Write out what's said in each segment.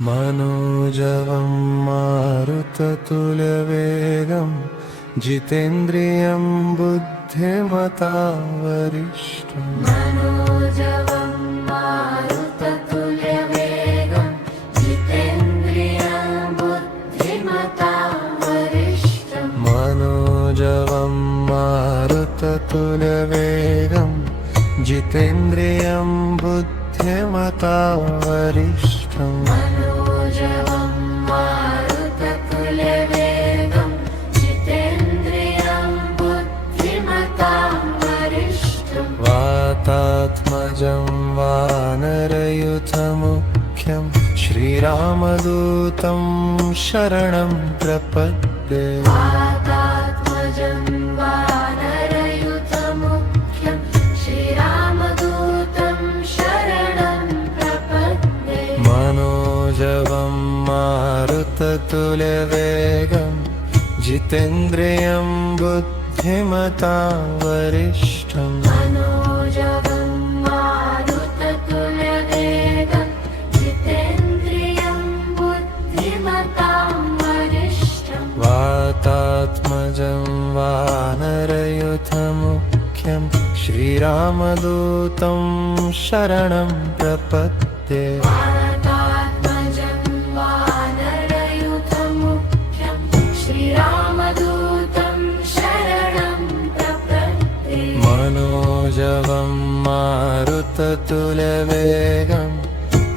मनोजवं मारुततुल्यवेगं जितेन्द्रियं बुद्धिमतावरिष्ठम्। मनोजवं मारुततुल्यवेगं जितेन्द्रियं बुद्धिमतावरिष्ठम्। मनोजवं मारुततुल्यवेगं जितेन्द्रियं बुद्धिमतावरिष्ठम्। मनोजवं मारुततुल्यवेगं जितेन्द्रियं बुद्धिमतावरिष्ठम्। वातात्मजं वानरयुथमुख्यं श्रीरामदूतं शरणं प्रपद्ये। वातात्मजं वानरयुथमुख्यं श्रीरामदूतं शरणं प्रपद्ये। मनोजवं मारुततुल्यवेगं जितेन्द्रियं बुद्धिमतावरिष्ठम्। मनोजवं मारुततुल्यवेगं जितेन्द्रियं बुद्धिमतावरिष्ठम्। वातात्मजं वानरयुथमुख्यं श्रीरामदूतं शरणं प्रपद्ये। वातात्मजं वानरयुथमुख्यं श्रीरामदूतं शरणं प्रपद्ये। मनोजवं मारुततुल्यवेगं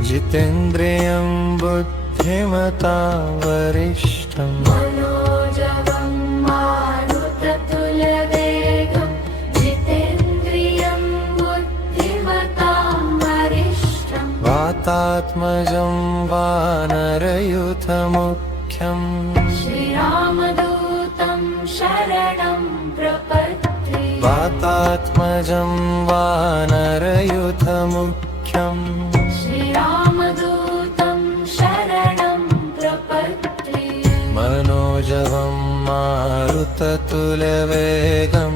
जितेन्द्रियं बुद्धिमतावरिष्ठम्। मनोजवं मारुततुल्यवेगं जितेन्द्रियं बुद्धिमतावरिष्ठम्। वातात्मजं वानरयुथमुख्यं श्रीरामदूतं शरणं प्रपद्ये। वातात्मजं वानरयुथमुख्यं श्रीरामदूतं शरणं प्रपद्ये। मनोजवं मारुततुल्यवेगं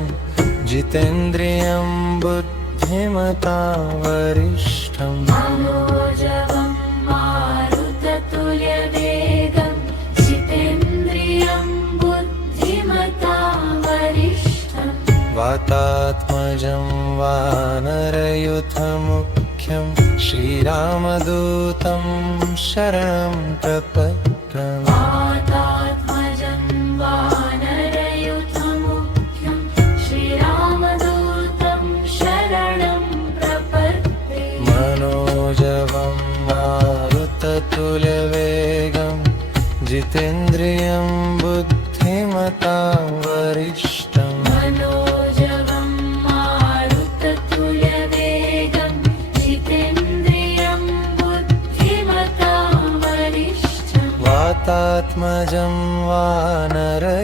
जितेन्द्रियं बुद्धिमतावरिष्ठम्। मनोजवं मारुततुल्यवेगं जितेन्द्रियं बुद्धिमतावरिष्ठम्। वातात्मजं वानरयुथमुख्यं श्रीरामदूतं शरणं प्रपद्ये। वातात्मजं वानरयुथमुख्यं श्रीरामदूतं शरणं प्रपद्ये। मनोजवं मारुततुल्यवेगं जितेन्द्रियं बुद्धिमतावरिष्ठम्। मनोजवं मारुततुल्यवेगं जितेन्द्रियं बुद्धिमतावरिष्ठम्। वातात्मजं वानरयुथमुख्यं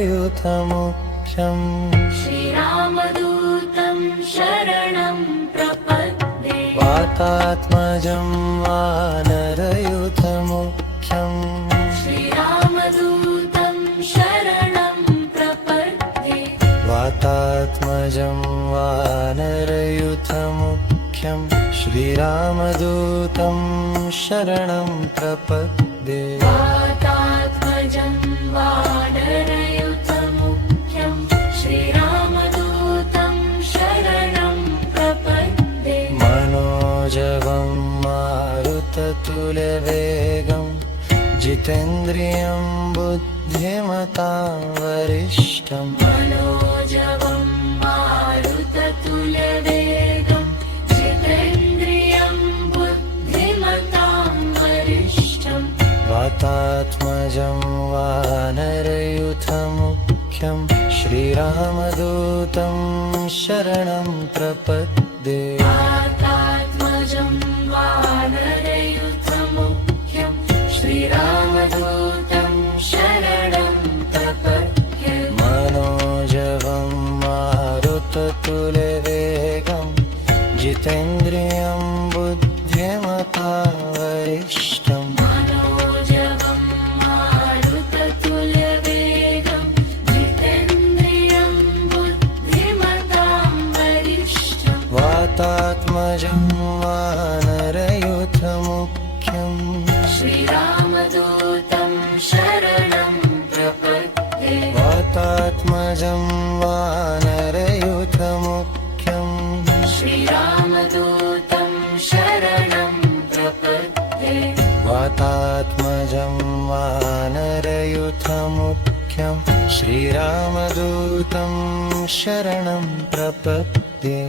श्रीरामदूतं शरणं प्रपद्ये। वातात्मजं वानरयुथमुख्यं श्रीरामदूतं शरणं प्रपद्ये। वातात्मजं वानरयुथमुख्यं श्रीरामदूतं शरणं प्रपद्ये। वातात्मजं वानरयुथमुख्यं श्रीरामदूतं शरणं प्रपद्ये। मनोजवं मारुततुल्यवेगं जितेन्द्रियं बुद्धिमतावरिष्ठम्। मनोजवं मारुततुल्यवेगं जितेन्द्रियं बुद्धिमतावरिष्ठम्। वातात्मजं वानरयुथमुख्यं श्रीरामदूतं शरणं प्रपद्ये। वातात्मजं वानरयुथमुख्यं श्रीरामदूतं शरणं प्रपद्ये। मनोजवं मारुततुल्यवेगं जितेन्द्रियं बुद्धिमतावरिष्ठम्। मनोजवं मारुततुल्यवेगं जितेन्द्रियं बुद्धिमतावरिष्ठम्। वातात्मजं वानरयुथमुख्यं श्रीरामदूतं शरणं प्रपद्ये वातात्मजं वानरयूथमुख्यम् श्रीरामदूतं शरणं प्रपद्ये वातात्मजं वानरयूथमुख्यं श्रीरामदूतं शरणं प्रपद्ये